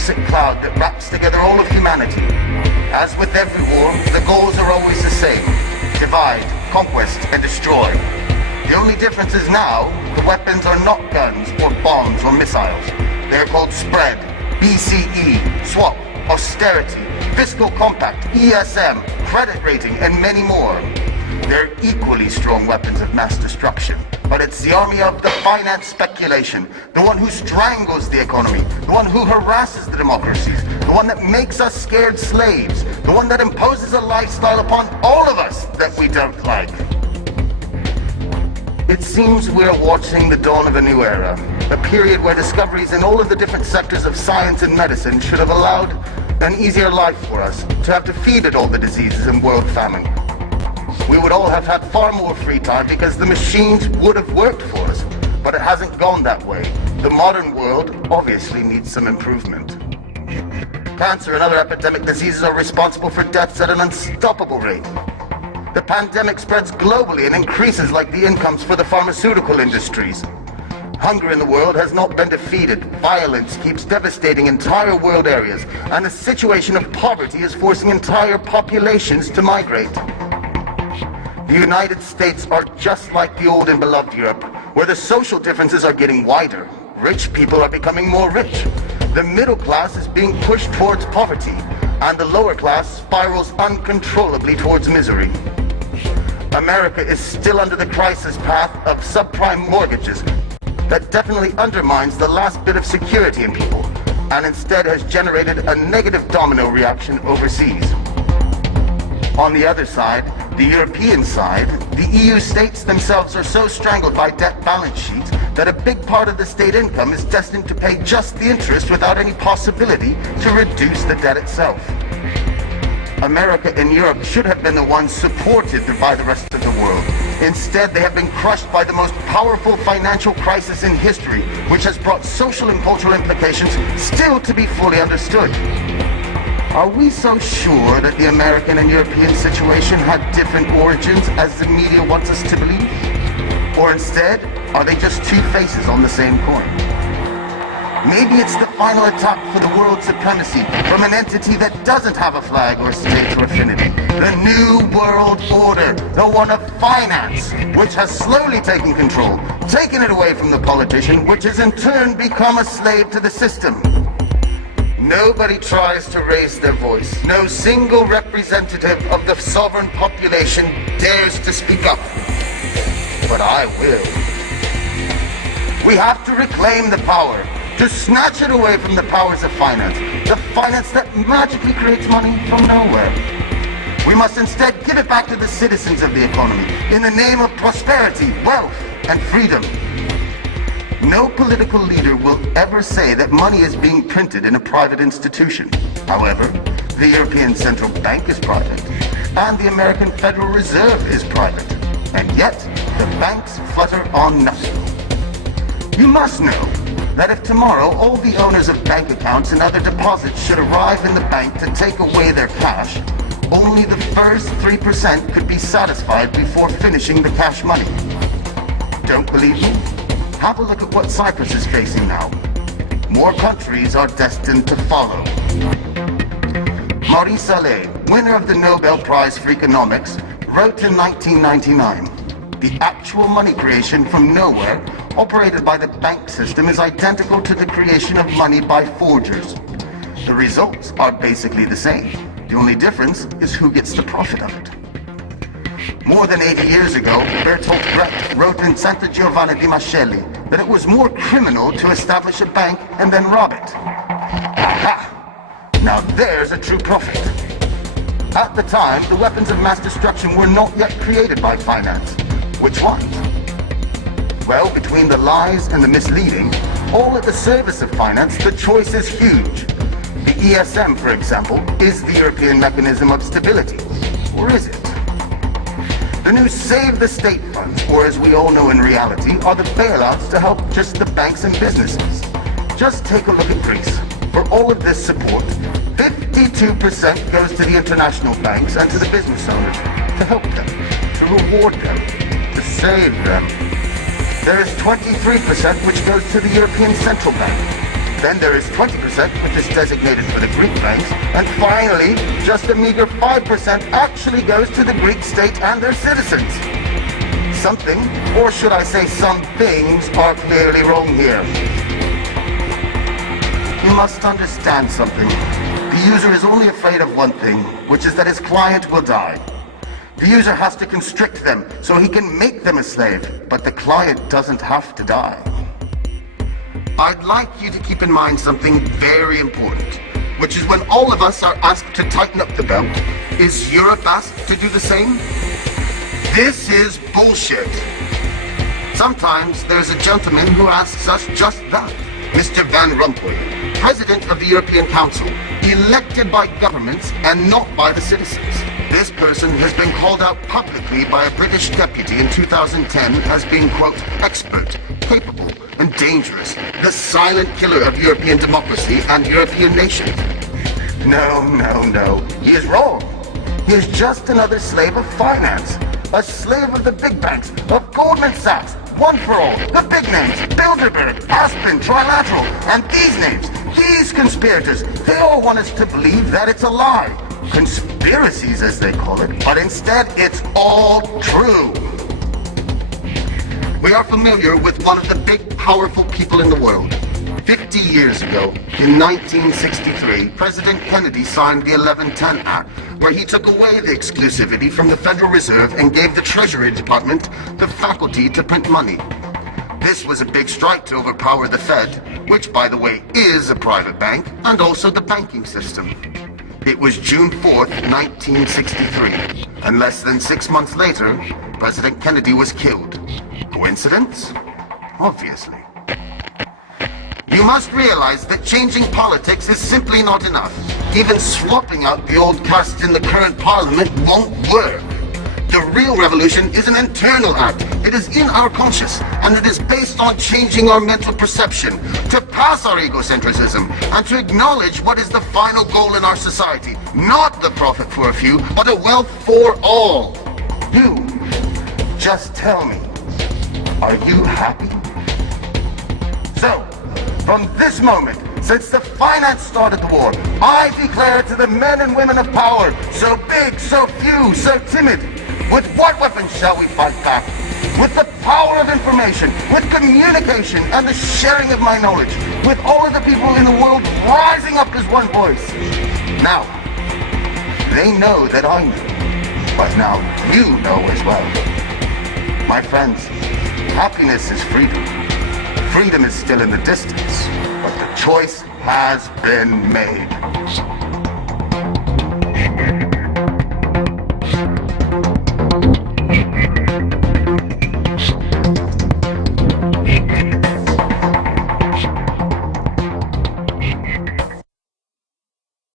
toxic cloud that wraps together all of humanity. As with every war, the goals are always the same: divide, conquest, and destroy. The only difference is now, the weapons are not guns or bombs or missiles. They're called spread, BCE, swap, austerity, fiscal compact, ESM, credit rating, and many more. They're equally strong weapons of mass destruction. But it's the army of the finance speculation, the one who strangles the economy, the one who harasses the democracies, the one that makes us scared slaves, the one that imposes a lifestyle upon all of us that we don't like. It seems we're watching the dawn of a new era, a period where discoveries in all of the different sectors of science and medicine should have allowed an easier life for us, to have defeated all the diseases and world famine. We would all have had far more free time because the machines would have worked for us, but it hasn't gone that way. The modern world obviously needs some improvement. Cancer and other epidemic diseases are responsible for deaths at an unstoppable rate. The pandemic spreads globally and increases like the incomes for the pharmaceutical industries. Hunger in the world has not been defeated. Violence keeps devastating entire world areas, and the situation of poverty is forcing entire populations to migrate. The United States are just like the old and beloved Europe, where the social differences are getting wider. Rich people are becoming more rich. The middle class is being pushed towards poverty, and the lower class spirals uncontrollably towards misery. America is still under the crisis path of subprime mortgages that definitely undermines the last bit of security in people, and instead has generated a negative domino reaction overseas. On the other side, the European side, the EU states themselves are so strangled by debt balance sheets that a big part of the state income is destined to pay just the interest without any possibility to reduce the debt itself. America and Europe should have been the ones supported by the rest of the world. Instead, they have been crushed by the most powerful financial crisis in history, which has brought social and cultural implications still to be fully understood. Are we so sure that the American and European situation had different origins as the media wants us to believe? Or instead, are they just two faces on the same coin? Maybe it's the final attack for the world supremacy from an entity that doesn't have a flag or state or affinity. The New World Order, the one of finance, which has slowly taken control, taken it away from the politician, which has in turn become a slave to the system. Nobody tries to raise their voice. No single representative of the sovereign population dares to speak up. But I will. We have to reclaim the power, to snatch it away from the powers of finance, the finance that magically creates money from nowhere. We must instead give it back to the citizens of the economy in the name of prosperity, wealth, and freedom. No political leader will ever say that money is being printed in a private institution. However, the European Central Bank is private, and the American Federal Reserve is private. And yet, the banks flutter on nothing. You must know that if tomorrow all the owners of bank accounts and other deposits should arrive in the bank to take away their cash, only the first 3% could be satisfied before finishing the cash money. Don't believe me? Have a look at what Cyprus is facing now. More countries are destined to follow. Maurice Allais, winner of the Nobel Prize for Economics, wrote in 1999, "The actual money creation from nowhere, operated by the bank system, is identical to the creation of money by forgers. The results are basically the same. The only difference is who gets the profit of it." More than 80 years ago, Bertolt Brecht wrote in Santa Giovanna di Mascelli that it was more criminal to establish a bank and then rob it. Aha! Now there's a true prophet. At the time, the weapons of mass destruction were not yet created by finance. Which ones? Well, between the lies and the misleading, all at the service of finance, the choice is huge. The ESM, for example, is the European mechanism of stability. Or is it? The new Save the State funds, or as we all know in reality, are the bailouts to help just the banks and businesses. Just take a look at Greece. For all of this support, 52% goes to the international banks and to the business owners to help them, to reward them, to save them. There is 23% which goes to the European Central Bank. Then there is 20%, which is designated for the Greek banks. And finally, just a meager 5% actually goes to the Greek state and their citizens. Something, or should I say some things, are clearly wrong here. You must understand something. The user is only afraid of one thing, which is that his client will die. The user has to constrict them so he can make them a slave, but the client doesn't have to die. I'd like you to keep in mind something very important, which is when all of us are asked to tighten up the belt, is Europe asked to do the same? This is bullshit. Sometimes there's a gentleman who asks us just that, Mr. Van Rompuy, President of the European Council, elected by governments and not by the citizens. This person has been called out publicly by a British deputy in 2010 as being, quote, expert, capable, and dangerous, the silent killer of European democracy and European nations. No. He is wrong. He is just another slave of finance. A slave of the big banks, of Goldman Sachs, One for All, the big names, Bilderberg, Aspen, Trilateral, and these names, these conspirators, they all want us to believe that it's a lie. Conspiracies, as they call it, but instead it's all true. We are familiar with one of the big, powerful people in the world. 50 years ago, in 1963, President Kennedy signed the 1110 Act, where he took away the exclusivity from the Federal Reserve and gave the Treasury Department the faculty to print money. This was a big strike to overpower the Fed, which, by the way, is a private bank, and also the banking system. It was June 4th, 1963, and less than 6 months later, President Kennedy was killed. Coincidence? Obviously. You must realize that changing politics is simply not enough. Even swapping out the old caste in the current parliament won't work. The real revolution is an internal act. It is in our conscious, and it is based on changing our mental perception, to pass our egocentrism, and to acknowledge what is the final goal in our society. Not the profit for a few, but a wealth for all. You, just tell me, are you happy? So, from this moment, since the finance started the war, I declare to the men and women of power, so big, so few, so timid, with what weapons shall we fight back? With the power of information, with communication, and the sharing of my knowledge, with all of the people in the world rising up as one voice. Now, they know that I know, but now you know as well. My friends, happiness is freedom. Freedom is still in the distance, but the choice has been made.